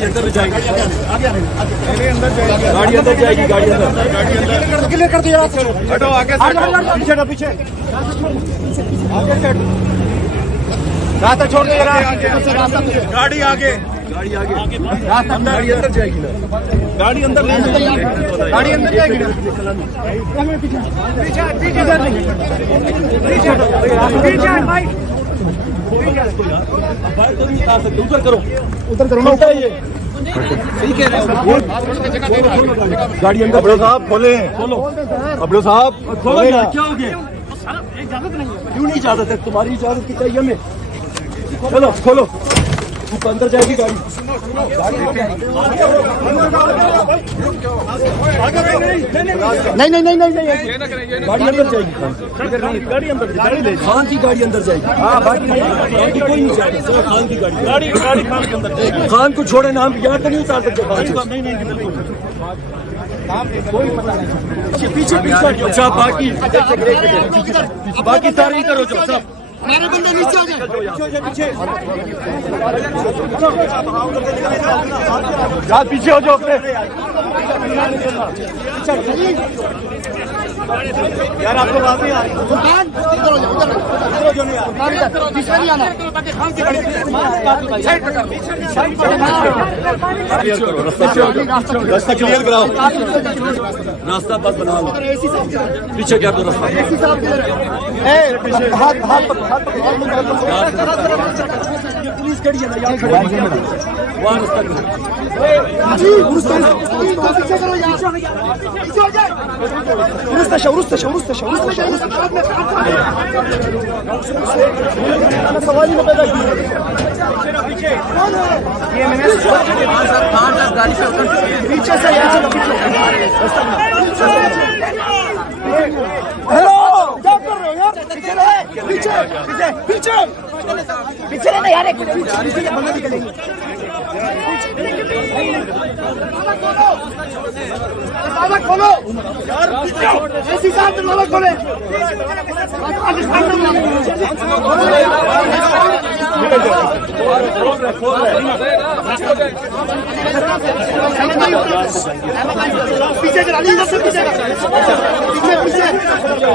गाड़ी अंदर ले जाएगी, गाड़ी अंदर जाएगी, गाड़ी अंदर क्लियर कर दिया। हटो आगे, पीछे ना, पीछे रास्ता छोड़ दे, गाड़ी आगे, गाड़ी आगे, रास्ता गाड़ी अंदर जाएगी ना, गाड़ी अंदर ले गाड़ी अंदर जाएगी ना। उधर करो, उधर करो ना, ये सही कह रहे हो। गाड़ी अंदर, अबड़ो साहब खोले, खोलो, अबड़ो साहब खोलो यार, क्या हो गया? क्यों नहीं इजाजत है? तुम्हारी इजाजत की चाहिए हमें। चलो खोलो, अंदर जाएगी गाड़ी। नहीं नहीं नहीं नहीं नहीं, गाड़ी अंदर जाएगी, गाड़ी अंदर, गाड़ी ले खान की गाड़ी अंदर जाएगी। हाँ, बाकी बाकी कोई नहीं जाएगी, सिर्फ खान की गाड़ी। गाड़ी खान के अंदर जाएगी। खान को छोड़े नाम यहाँ तो नहीं उतार सकते। नहीं बिल्कुल पीछे पीछे। अच्छा बाकी तारीख करो जो सब। हमारे बंदे नीचे हो जाए। पीछे हो जाओ अपने। यार आपको बात नहीं आ रही। सुल्तान इधर हो जाओ, उधर पीछे नहीं आना। रास्ता क्लियर कराओ, रास्ता बस बना लो। पीछे क्या करो रास्ता। पुलिस खड़ी है ना, यहाँ खड़ी है, वहाँ रास्ता करो। सवाल ही पैदा किया। पीछे से हेलो, क्या कर रहे हो यार? पीछे पीछे पीछे पीछे रहना यार, एक मिनट पीछे बंदा निकलेंगे। ताला खोलो यार, ऐसी साथ में ताला खोले। पीछे करा ली, पीछे पीछे पीछे पीछे हटो।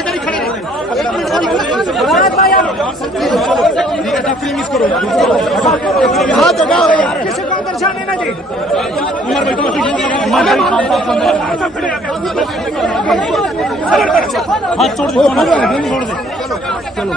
इधर ही खड़े रहो। किसी को परेशानी ना दी। हाथ छोड़ दे, छोड़ दे। चलो